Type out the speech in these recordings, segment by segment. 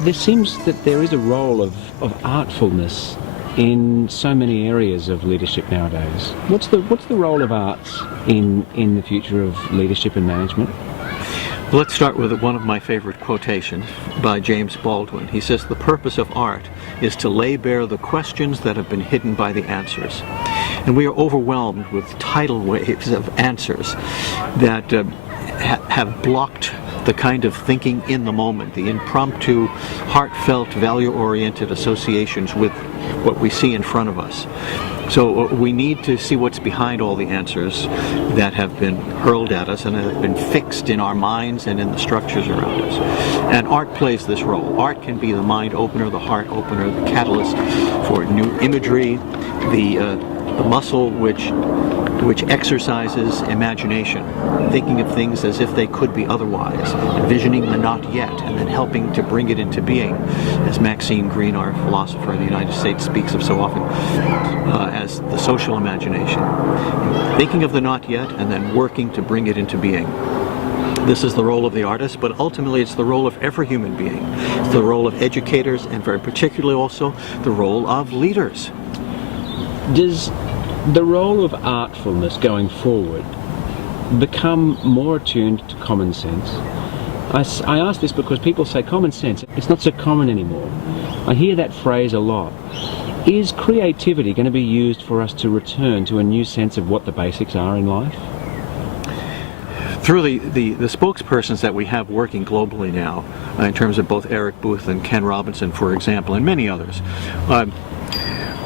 There seems that there is a role of artfulness in so many areas of leadership nowadays. What's the role of arts in the future of leadership and management? Let's start with one of my favorite quotations by James Baldwin. He says, "The purpose of art is to lay bare the questions that have been hidden by the answers." And we are overwhelmed with tidal waves of answers that have blocked the kind of thinking in the moment, the impromptu, heartfelt, value-oriented associations with what we see in front of us. So we need to see what's behind all the answers that have been hurled at us and have been fixed in our minds and in the structures around us. And art plays this role. Art can be the mind opener, the heart opener, the catalyst for new imagery, the muscle which exercises imagination, thinking of things as if they could be otherwise, envisioning the not yet, and then helping to bring it into being, as Maxine Greene, our philosopher in the United States, speaks of so often, as the social imagination. Thinking of the not yet, and then working to bring it into being. This is the role of the artist, but ultimately it's the role of every human being. It's the role of educators, and very particularly also the role of leaders. Does the role of artfulness going forward become more attuned to common sense? I ask this because people say common sense, it's not so common anymore. I hear that phrase a lot. Is creativity going to be used for us to return to a new sense of what the basics are in life? Through the spokespersons that we have working globally now, in terms of both Eric Booth and Ken Robinson, for example, and many others,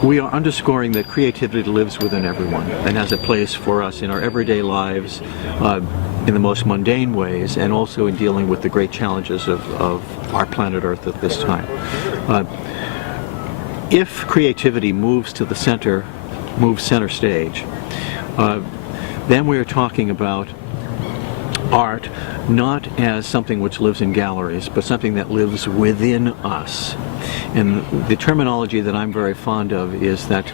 we are underscoring that creativity lives within everyone and has a place for us in our everyday lives, in the most mundane ways, and also in dealing with the great challenges of our planet Earth at this time. If creativity moves center stage, then we are talking about art not as something which lives in galleries, but something that lives within us. And the terminology that I'm very fond of is that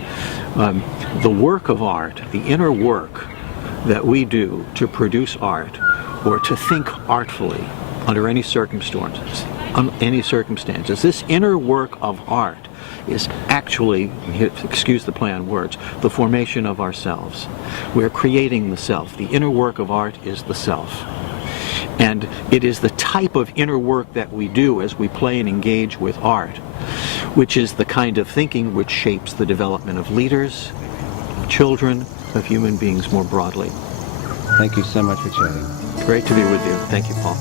the work of art, the inner work that we do to produce art, or to think artfully under any circumstances, this inner work of art is actually, excuse the play on words, the formation of ourselves. We're creating the self. The inner work of art is the self. And it is the type of inner work that we do as we play and engage with art, which is the kind of thinking which shapes the development of leaders, of children, of human beings more broadly. Thank you so much for chatting. Great to be with you. Thank you, Paul.